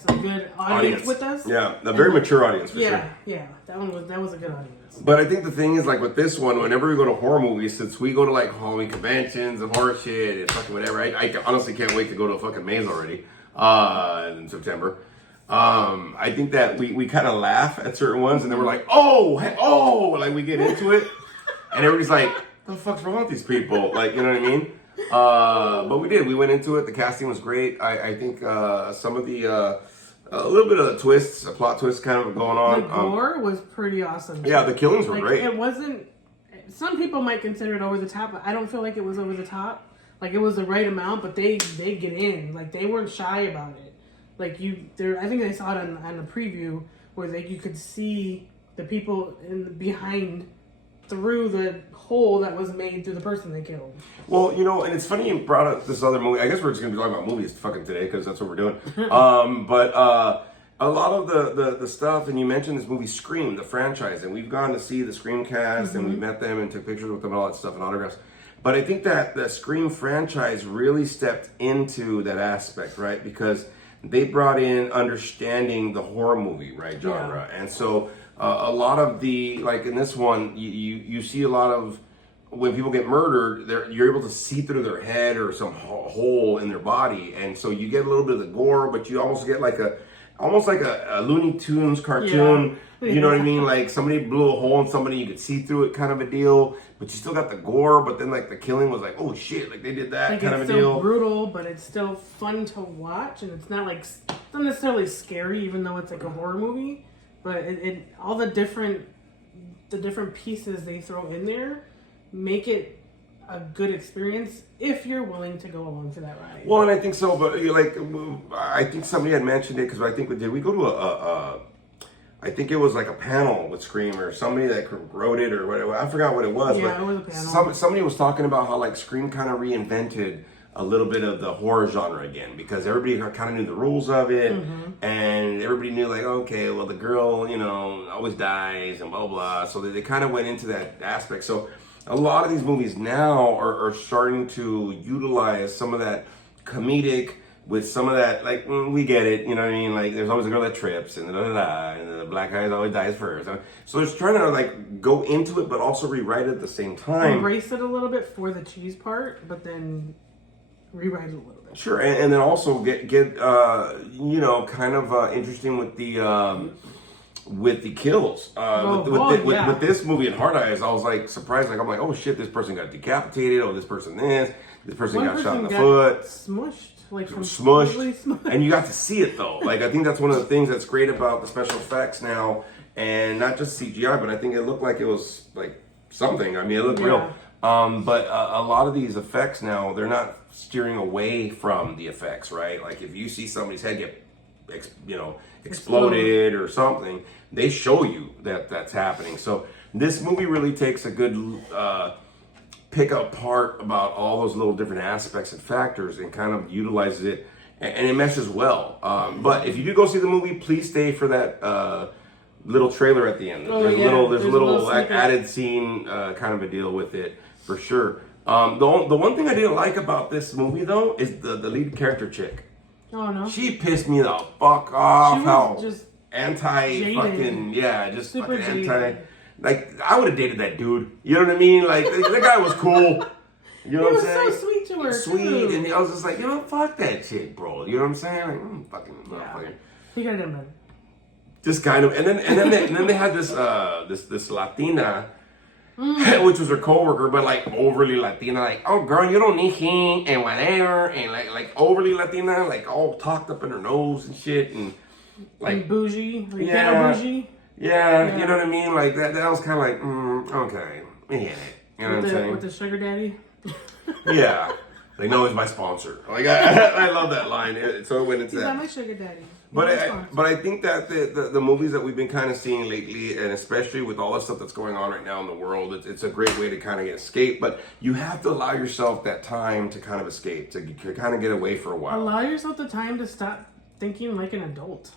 a good audience with us. Yeah, a very mature audience for sure. Yeah, that was a good audience. But I think the thing is, like with this one, whenever we go to horror movies, since we go to like Halloween conventions and horror shit and fucking whatever, I honestly can't wait to go to a fucking maze already. In September. I think that we kind of laugh at certain ones, and then we're like, oh, like we get into it, and everybody's like, the fuck's wrong with these people? Like, you know what I mean? But we went into it. The casting was great. I think some of the a little bit of the twists, a plot twist kind of going on. The gore was pretty awesome. Yeah, the killings were great. It wasn't. Some people might consider it over the top, but I don't feel like it was over the top. Like, it was the right amount, but they get in. Like, they weren't shy about it. Like, I think I saw it on the preview where you could see the people behind through the hole that was made through the person they killed. Well, you know, and it's funny you brought up this other movie. I guess we're just going to be talking about movies fucking today, because that's what we're doing. But a lot of the stuff, and you mentioned this movie Scream, the franchise, and we've gone to see the Scream cast, and we met them and took pictures with them and all that stuff and autographs. But I think that the Scream franchise really stepped into that aspect, right? Because they brought in understanding the horror movie, right, genre. Yeah. And so a lot of the, like in this one, you see a lot of, when people get murdered, you're able to see through their head or some hole in their body. And so you get a little bit of the gore, but you almost get like almost like a Looney Tunes cartoon. Yeah. You know what I mean? Like somebody blew a hole in somebody, you could see through it, kind of a deal. But you still got the gore, but then like the killing was like, oh shit, like they did that, like, kind of a deal. It's still brutal, but it's still fun to watch, and it's not necessarily scary, even though it's like a horror movie. But it all the different pieces they throw in there make it a good experience if you're willing to go along for that ride. Well, and I think so, but I think somebody had mentioned it, because I think we go to I think it was like a panel with Scream, or somebody that wrote it or whatever. I forgot what it was. Yeah, but it was a panel. Somebody was talking about how like Scream kind of reinvented a little bit of the horror genre again, because everybody kind of knew the rules of it, and everybody knew like, okay, well the girl, you know, always dies and blah blah. So they kind of went into that aspect. So a lot of these movies now are starting to utilize some of that comedic with some of that, like, we get it, you know what I mean? Like, there's always a girl that trips, and and the black guy always dies first. So it's trying to, like, go into it, but also rewrite it at the same time. Embrace it a little bit for the cheese part, but then rewrite it a little bit. Sure, and then also get you know, kind of interesting with the with the kills. With this movie in Hard Eyes, I was like surprised. Like I'm like, oh shit, this person got decapitated. Oh, this person got shot in the foot. Smushed. Like Smushed. And you got to see it though. Like I think that's one of the things that's great about the special effects now, and not just CGI, but I think it looked like it was like something. I mean, it looked real. But a lot of these effects now, they're not steering away from the effects, right? Like if you see somebody's head get, exploded or something, they show you that that's happening. So this movie really takes a good pick apart about all those little different aspects and factors and kind of utilizes it, and it meshes well. But if you do go see the movie, please stay for that little trailer at the end. There's a little added scene kind of a deal with it for sure. The one thing I didn't like about this movie though is the lead character chick. Oh no. She pissed me the fuck off. She was how just anti jaded. Fucking just Super fucking anti. jaded. Like I would have dated that dude. You know what I mean? Like that guy was cool. You know what I'm saying? He was so sweet to her. Sweet, too. and I was just like, fuck that shit, bro. You know what I'm saying? Like, fucking motherfucker. He got him in. Just kind of, and then they had this Latina, which was her coworker, but like overly Latina, like, oh girl, you don't need him and whatever, and like overly Latina, like all talked up in her nose and shit, and like And bougie. Like Yeah. bougie. yeah, you know what I mean? Like that was kind of like, okay, we get it. You know what I'm saying? With the sugar daddy. Yeah. Like, no, he's my sponsor. Like, I love that line. So when it's He's that. not my sugar daddy. But I think that the movies that we've been kind of seeing lately, and especially with all the stuff that's going on right now in the world, it's a great way to kind of escape. But you have to allow yourself that time to kind of escape, to kind of get away for a while. Allow yourself the time to stop thinking like an adult.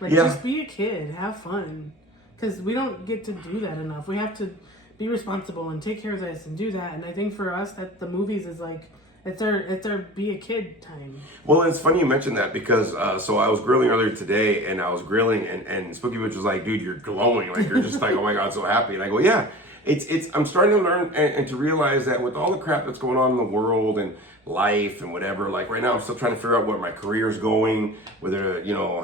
Like, Yeah. just be a kid. Have fun. Because we don't get to do that enough. We have to be responsible and take care of this and do that. And I think for us, that the movies is like, it's our be a kid time. Well, it's funny you mentioned that because so I was grilling earlier today, and I was grilling, and Spooky Witch was like, "Dude, you're glowing! Like you're just like, oh my god, so happy." And I go, "Yeah, it's I'm starting to learn and to realize that with all the crap that's going on in the world and life and whatever, like right now I'm still trying to figure out where my career is going, whether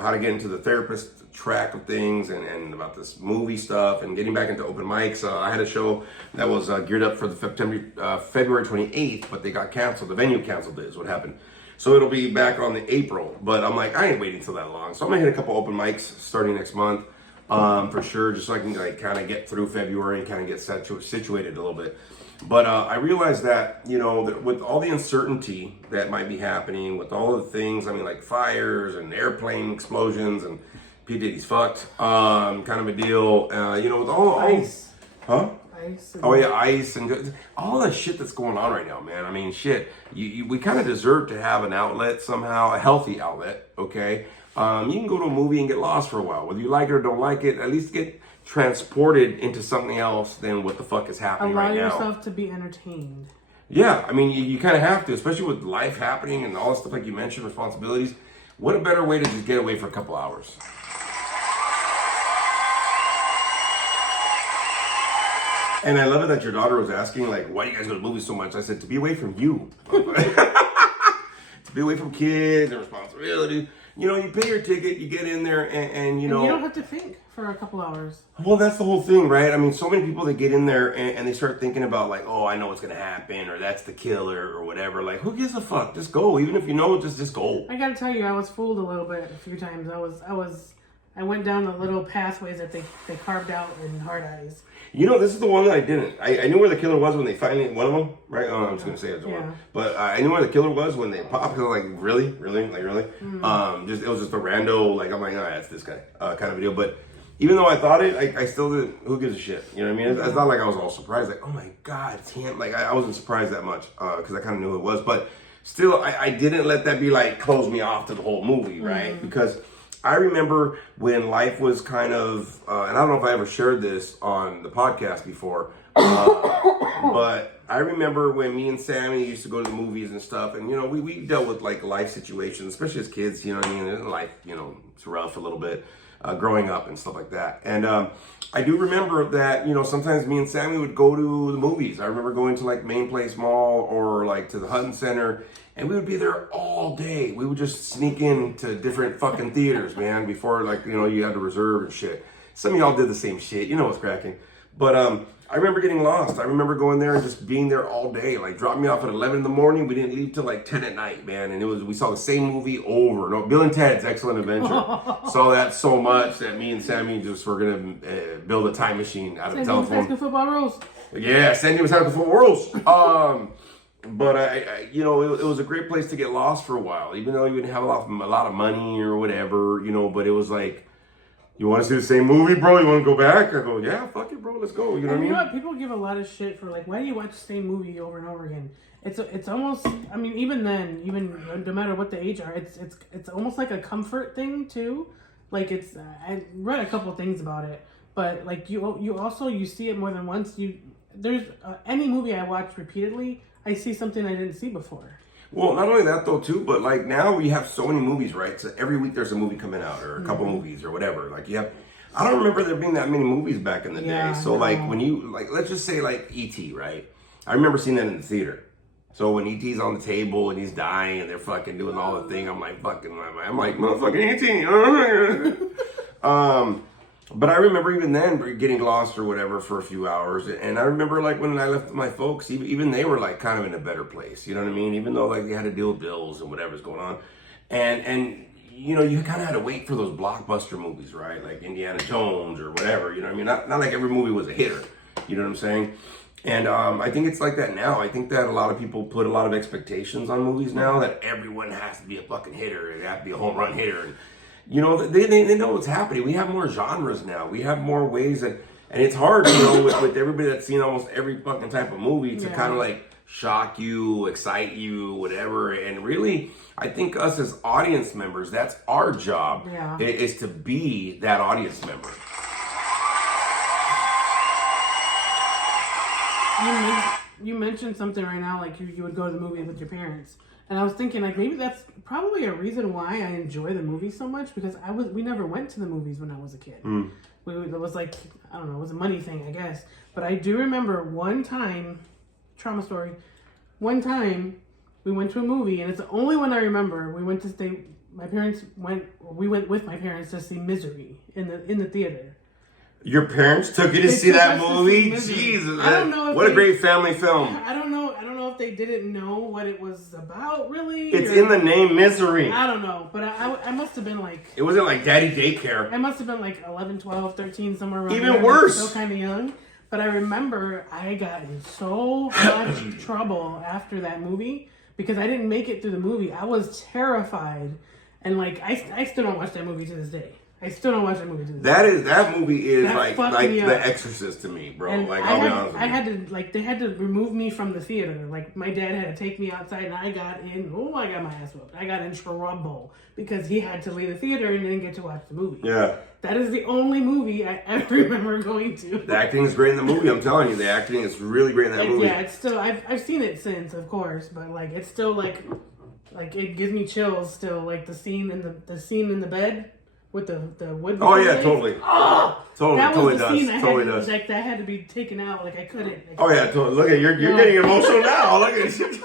how to get into the therapist track of things, and about this movie stuff and getting back into open mics. I had a show that was geared up for the February 28th, but they got canceled. The venue canceled it is what happened. So it'll be back on the April, but I'm like, I ain't waiting till that long. So I'm gonna hit a couple open mics starting next month, for sure, just so I can like kind of get through February and kind of get situated a little bit. But I realized that, that with all the uncertainty that might be happening, with all of the things, I mean, like fires and airplane explosions and P. Diddy's fucked, kind of a deal, with all Ice. Huh? Ice. Oh yeah, ice and all that shit that's going on right now, man. I mean, shit. We kind of deserve to have an outlet somehow, a healthy outlet. Okay, you can go to a movie and get lost for a while, whether you like it or don't like it. At least get transported into something else than what the fuck is happening Allow right now. yourself to be entertained. Yeah, I mean, you kind of have to, especially with life happening and all the stuff like you mentioned, responsibilities. What a better way to just get away for a couple hours. And I love it that your daughter was asking, like, why do you guys go to movies so much? I said, to be away from you. To be away from kids and responsibility. You pay your ticket, you get in there, and You don't have to think for a couple hours. Well, that's the whole thing, right? I mean, so many people that get in there and they start thinking about, like, oh, I know what's going to happen, or that's the killer, or whatever. Like, who gives a fuck? Just go. Even if you know, just go. I gotta tell you, I was fooled a little bit a few times. I went down the little pathways that they carved out in Hard Eyes. This is the one that I didn't. I knew where the killer was when they finally, one of them, right? Oh, I'm just going to say it's one. But I knew where the killer was when they popped. Because I'm like, really? Like, really? It was just a rando, like, I'm like, oh, that's this guy kind of a deal. But even though I thought it, I still didn't, who gives a shit? You know what I mean? It's not like I was all surprised, like, oh my God, it's him. Like, I wasn't surprised that much because I kind of knew who it was. But still, I didn't let that be like, close me off to the whole movie, right? Because I remember when life was kind of, and I don't know if I ever shared this on the podcast before, but I remember when me and Sammy used to go to the movies and stuff, and we dealt with like life situations, especially as kids. You know what I mean? And life, it's rough a little bit growing up and stuff like that. And I do remember that sometimes me and Sammy would go to the movies. I remember going to like Main Place Mall or like to the Hutton Center. And we would be there all day. We would just sneak into different fucking theaters, man, before, like, you had to reserve and shit. Some of y'all did the same shit. You know what's cracking. But I remember getting lost. I remember going there and just being there all day. Like, dropped me off at 11 in the morning. We didn't leave till like 10 at night, man. And we saw the same movie over. No, Bill and Ted's Excellent Adventure. Saw that so much that me and Sammy just were going to build a time machine out of the telephone. Football rules. Yeah, Sandy was having the football rules. But it was a great place to get lost for a while, even though you didn't have a lot of money or whatever, but it was like, you want to see the same movie, bro? You want to go back? I go, yeah, fuck it, bro, let's go. You know what I mean? You know what? People give a lot of shit for like, why do you watch the same movie over and over again? It's almost, I mean, even then, no matter what the age are, it's almost like a comfort thing too. Like I read a couple things about it, but like you see it more than once. There's any movie I watch repeatedly, I see something I didn't see before. Well, not only that though too, but like now we have so many movies, right? So every week there's a movie coming out or a couple movies or whatever. Like I don't remember there being that many movies back in the day. So like when you let's just say like E.T., right? I remember seeing that in the theater. So when E.T.'s on the table and he's dying and they're fucking doing all the thing, I'm like motherfucking E.T. But I remember even then getting lost or whatever for a few hours. And I remember like when I left with my folks, even they were like kind of in a better place. You know what I mean? Even though like they had to deal with bills and whatever's going on. And you kind of had to wait for those blockbuster movies, right? Like Indiana Jones or whatever, you know what I mean? Not like every movie was a hitter. You know what I'm saying? And I think it's like that now. I think that a lot of people put a lot of expectations on movies now that everyone has to be a fucking hitter. It has to be a home run hitter. And, they know what's happening. We have more genres now. We have more ways and it's hard, with everybody that's seen almost every fucking type of movie to kind of like shock you, excite you, whatever. And really, I think us as audience members, that's our job, is to be that audience member. You mentioned something right now, like you would go to the movie with your parents. And I was thinking, like, maybe that's probably a reason why I enjoy the movie so much, because we never went to the movies when I was a kid. It was like, I don't know, it was a money thing, I guess. But I do remember one time, trauma story, one time we went to a movie, and it's the only one I remember. We went with my parents to see Misery in the theater. Your parents took you to see that movie? Jesus, I don't know. What a great family film. I don't know if they didn't know what it was about, really. It's in the name, Misery. I don't know, but I must have been like... It wasn't like Daddy Daycare. I must have been like 11, 12, 13, somewhere around Even there. worse. Still kind of young. But I remember I got in so much trouble after that movie because I didn't make it through the movie. I was terrified. And like, I still don't watch that movie to this day. I still don't watch that movie to this day. That movie is That like me The up. Exorcist to me, bro. And Like, I'll be honest with you. I had to, like, they had to remove me from the theater. Like, my dad had to take me outside, and I got my ass whooped. I got in trouble because he had to leave the theater and didn't get to watch the movie. Yeah. That is the only movie I ever remember going to. The acting is great in the movie, I'm telling you. The acting is really great in that movie. Yeah, it's still, I've seen it since, of course, but, like, it's still, like it gives me chills still. Like, the scene in the bed. With the wood. Oh yeah, totally. Oh, Totally does. Totally does. Like that had to be taken out. Like I couldn't. Oh yeah, totally. Look at you're getting emotional now. Look at you.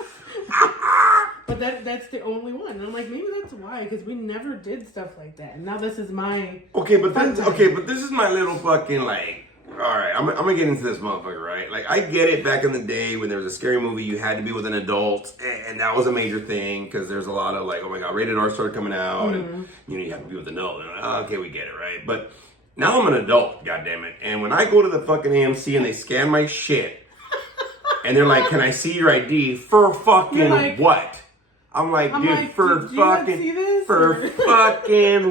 But that's the only one. And I'm like, maybe that's why, because we never did stuff like that. And now this is my but this is my little fucking like. All right, I'm gonna get into this motherfucker, right? Like, I get it back in the day when there was a scary movie, you had to be with an adult, and that was a major thing because there's a lot of like, oh my god, rated R started coming out, and you have to be with an adult. And, okay, we get it, right? But now I'm an adult, goddammit, and when I go to the fucking AMC and they scan my shit, and they're like, "Can I see your ID for fucking like, what?" I'm like, for fucking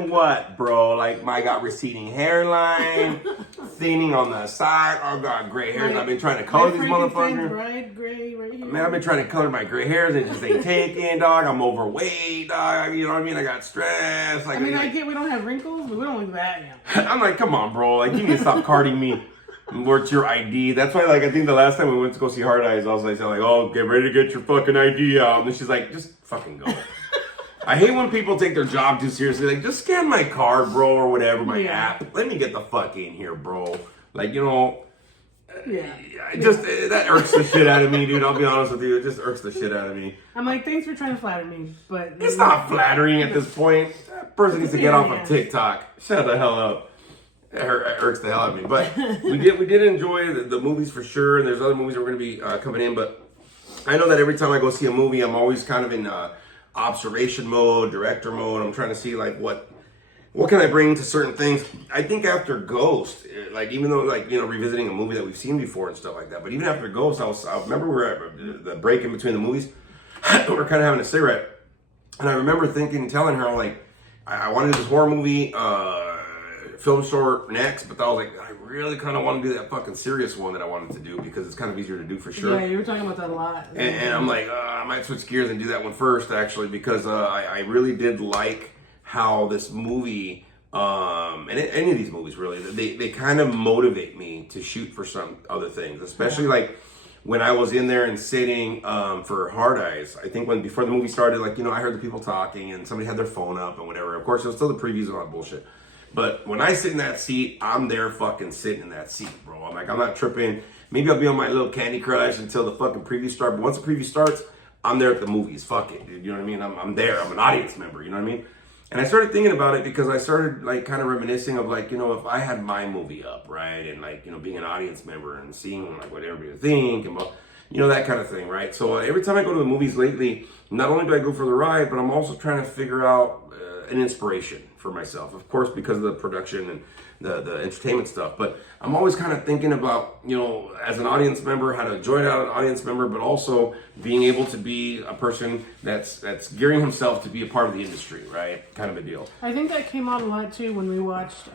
what, bro? Like, I got receding hairline, thinning on the side. Oh, God, gray hairs. I've been trying to color these motherfuckers. Bright gray right here. Man, I've been trying to color my gray hairs. They just ain't taking, dog. I'm overweight, dog. You know what I mean? I got stress. Like, I get we don't have wrinkles, but we don't look that young. I'm like, come on, bro. Like, you need to stop carding me. Where's your ID? That's why, like, I think the last time we went to go see Hard Eyes, I was like, oh, get ready to get your fucking ID out. And then she's like, just fucking go. I hate when people take their job too seriously. Like, just scan my card, bro, or whatever, my app. Let me get the fuck in here, bro. Like, that irks the shit out of me, dude. I'll be honest with you. It just irks the shit out of me. I'm like, thanks for trying to flatter me, but... It's not flattering at this point. That person needs to get off of TikTok. Shut the hell up. It irks the hell out of me. But we did enjoy the movies for sure, and there's other movies that we're going to be coming in. But I know that every time I go see a movie, I'm always kind of in observation mode, director mode. I'm trying to see like what can I bring to certain things. I think after Ghost, like even though like revisiting a movie that we've seen before and stuff like that, but even after Ghost, I remember we were at the break in between the movies. We were kind of having a cigarette, and I remember telling her like I wanted this horror movie. Film short next, but I was like, I really kind of want to do that fucking serious one that I wanted to do because it's kind of easier to do for sure. Yeah, you were talking about that a lot. And I'm like, I might switch gears and do that one first, actually, because I really did like how this movie, any of these movies really, they kind of motivate me to shoot for some other things, especially like when I was in there and sitting for Hard Eyes. I think before the movie started, like, I heard the people talking and somebody had their phone up and whatever. Of course, it was still the previews and all that bullshit. But when I sit in that seat, I'm there fucking sitting in that seat, bro. I'm like, I'm not tripping. Maybe I'll be on my little Candy Crush until the fucking preview starts. But once the preview starts, I'm there at the movies. Fuck it, dude. You know what I mean? I'm there. I'm an audience member. You know what I mean? And I started thinking about it because I started like kind of reminiscing of like, if I had my movie up, right? And like, being an audience member and seeing like what everybody would think and that kind of thing, right? So every time I go to the movies lately, not only do I go for the ride, but I'm also trying to figure out an inspiration for myself, of course, because of the production and the entertainment stuff. But I'm always kind of thinking about, as an audience member, how to enjoy it as an audience member, but also being able to be a person that's gearing himself to be a part of the industry, right? Kind of a deal. I think that came out a lot too when we watched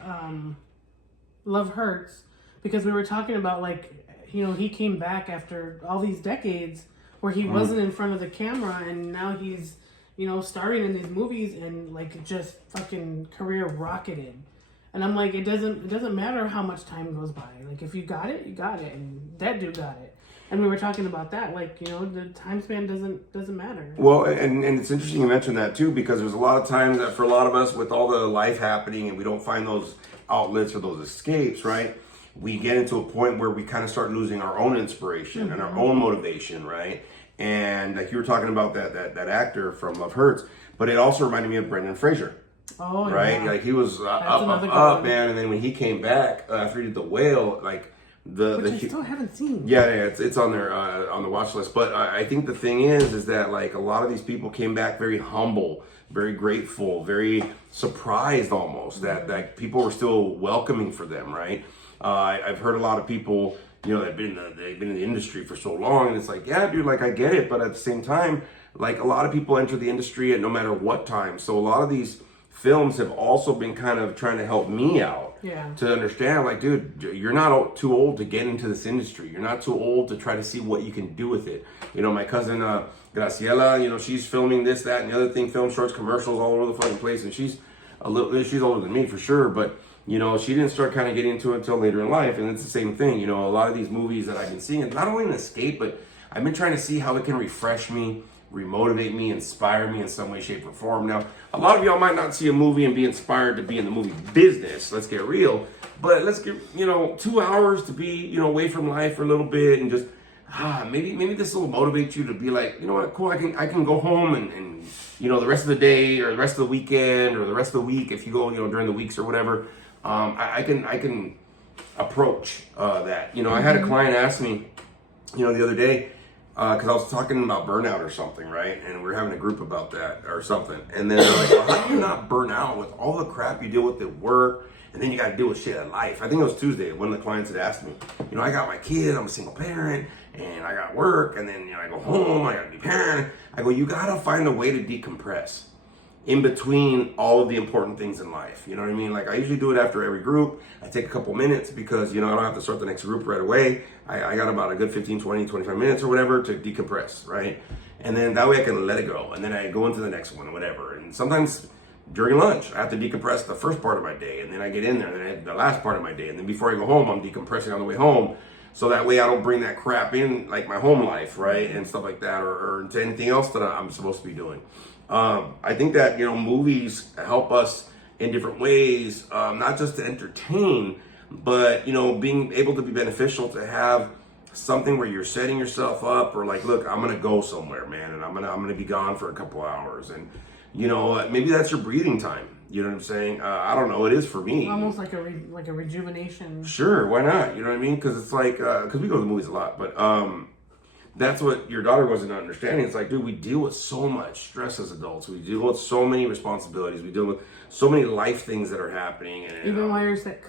Love Hurts, because we were talking about like, he came back after all these decades where he wasn't in front of the camera, and now he's starring in these movies and like just fucking career rocketed. And I'm like, it doesn't matter how much time goes by. Like if you got it, you got it, and that dude got it. And we were talking about that, like the time span doesn't matter. Well, and it's interesting you mentioned that too, because there's a lot of times that for a lot of us with all the life happening and we don't find those outlets or those escapes, right? We get into a point where we kind of start losing our own inspiration and our own motivation, right? And like you were talking about that actor from Love Hurts, but it also reminded me of Brendan Fraser. Oh, right? Yeah. Like he was up, man. And then when he came back after he did The Whale, like which I still haven't seen. Yeah, it's on there on the watch list. But I think the thing is that like a lot of these people came back very humble, very grateful, very surprised almost that people were still welcoming for them, right? I've heard a lot of people, they've been in the industry for so long, and it's like, yeah, dude, like I get it, but at the same time, like a lot of people enter the industry at no matter what time. So a lot of these films have also been kind of trying to help me out to understand, like, dude, you're not too old to get into this industry. You're not too old to try to see what you can do with it. My cousin Graciela, she's filming this, that, and the other thing, film shorts, commercials all over the fucking place, and she's older than me for sure, but she didn't start kind of getting into it until later in life, and it's the same thing. A lot of these movies that I've been seeing, it's not only an escape, but I've been trying to see how it can refresh me, remotivate me, inspire me in some way, shape, or form. Now, a lot of y'all might not see a movie and be inspired to be in the movie business. Let's get real. But let's get, 2 hours to be, away from life for a little bit and just, maybe this will motivate you to be like, what, cool, I can go home and the rest of the day or the rest of the weekend or the rest of the week, if you go, during the weeks or whatever, I can approach that. I had a client ask me, the other day, because I was talking about burnout or something, right? And we were having a group about that or something. And then they're like, well, how do you not burn out with all the crap you deal with at work? And then you got to deal with shit in life. I think it was Tuesday. One of the clients had asked me, I got my kid, I'm a single parent, and I got work, and then I go home, I got to be parent. I go, you got to find a way to decompress in between all of the important things in life. You know what I mean? Like I usually do it after every group. I take a couple minutes because, I don't have to start the next group right away. I got about a good 15, 20, 25 minutes or whatever to decompress, right? And then that way I can let it go. And then I go into the next one or whatever. And sometimes during lunch, I have to decompress the first part of my day. And then I get in there and then I have the last part of my day. And then before I go home, I'm decompressing on the way home. So that way I don't bring that crap in like my home life, right? And stuff like that or into anything else that I'm supposed to be doing. I think that, movies help us in different ways, not just to entertain, but, being able to be beneficial to have something where you're setting yourself up or like, look, I'm going to go somewhere, man. And I'm going to be gone for a couple hours. And, maybe that's your breathing time. You know what I'm saying? I don't know. It is for me. Almost like a rejuvenation. Sure, why not? You know what I mean? Because it's like, because we go to the movies a lot, but that's what your daughter wasn't understanding. It's like, dude, we deal with so much stress as adults. We deal with so many responsibilities. We deal with so many life things that are happening. And, Even while you're sick.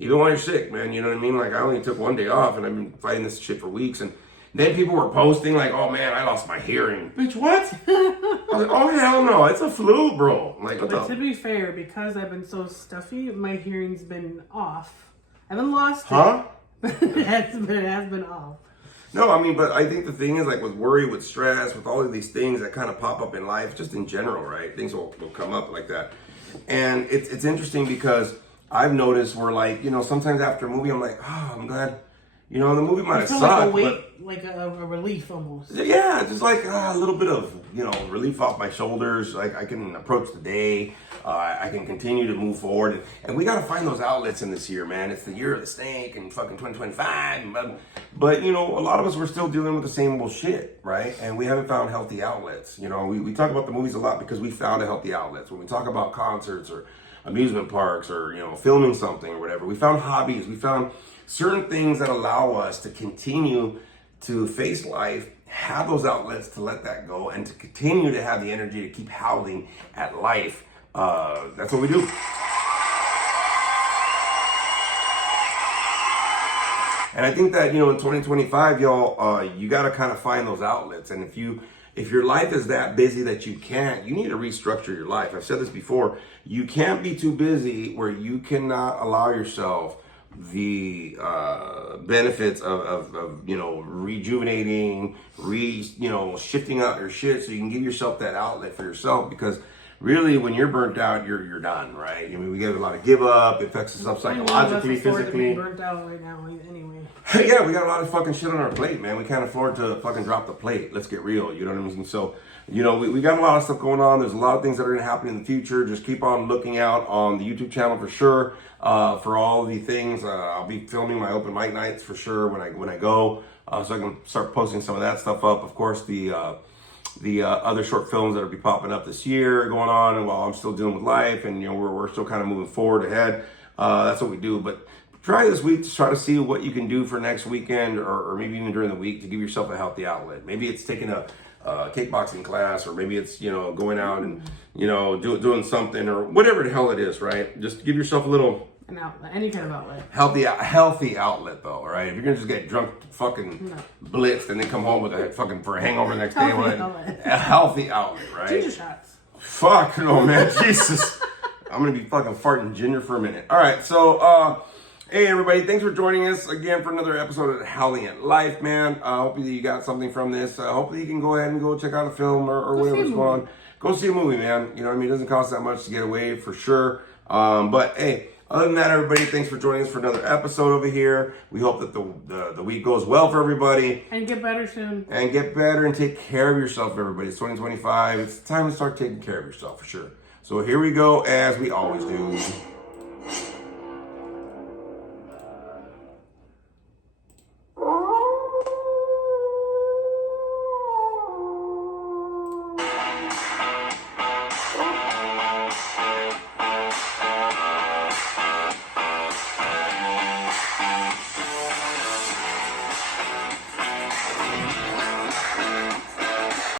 Even while you're sick, man. You know what I mean? Like, I only took one day off, and I've been fighting this shit for weeks. And then people were posting like, "Oh man, I lost my hearing." Bitch, what? I was like, "Oh hell no, it's a flu, bro." Like, what But the? to be fair, because I've been so stuffy, my hearing's been off. I haven't lost Huh? it. It has been off. No, I mean, but I think the thing is, like, with worry, with stress, with all of these things that kind of pop up in life, just in general, right? Things will come up like that. And it's interesting because I've noticed where, like, you know, sometimes after a movie, I'm like, oh, I'm glad, you know, the movie might have It's sucked. like a but weight, like a relief almost. yeah, just like a little bit of, you know, relief off my shoulders. Like, I can approach the day. I can continue to move forward. And we got to find those outlets in this year, man. It's the year of the snake and fucking 2025. But, you know, a lot of us, we're still dealing with the same bullshit, right? And we haven't found healthy outlets. You know, we talk about the movies a lot because we found a healthy outlets. When we talk about concerts or amusement parks or, you know, filming something or whatever, we found hobbies. We found certain things that allow us to continue to face life, have those outlets to let that go, and to continue to have the energy to keep howling at life. That's what we do. And I think that, you know, in 2025, y'all, you got to kind of find those outlets. And if your life is that busy that you can't, you need to restructure your life. I've said this before. You can't be too busy where you cannot allow yourself the benefits of you know, rejuvenating, you know, shifting out your shit so you can give yourself that outlet for yourself. Because really, when you're burnt out, you're done, right? I mean, we get a lot of give up. It affects us up psychologically, physically. Burnt out right now, anyway. Yeah, we got a lot of fucking shit on our plate, man. We can't afford to fucking drop the plate. Let's get real. You know what I mean? So, you know, we got a lot of stuff going on. There's a lot of things that are going to happen in the future. Just keep on looking out on the YouTube channel for sure. For all the things, I'll be filming my open mic nights for sure when I go, so I can start posting some of that stuff up. Of course, the other short films that will be popping up this year going on, and while I'm still dealing with life, and you know, we're still kind of moving forward ahead. That's what we do. But try this week to try to see what you can do for next weekend, or maybe even during the week, to give yourself a healthy outlet. Maybe it's taking a kickboxing class, or maybe it's, you know, going out and, you know, doing something, or whatever the hell it is, right? Just give yourself a little An outlet, any kind of outlet. healthy outlet, though, right? If you're gonna just get drunk, fucking blitzed, and then come home with a fucking for a hangover the next day, a healthy outlet, right? Ginger shots. Fuck no, man, Jesus! I'm gonna be fucking farting ginger for a minute. All right, so hey everybody, thanks for joining us again for another episode of Howling at Life, man. Hopefully you got something from this. Hopefully you can go ahead and go check out a film or whatever's going on. Go see a movie, man. You know what I mean? It doesn't cost that much to get away, for sure. But hey, other than that, everybody, thanks for joining us for another episode over here. We hope that the week goes well for everybody. And get better soon. And get better and take care of yourself, everybody. It's 2025. It's time to start taking care of yourself, for sure. So here we go, as we always do.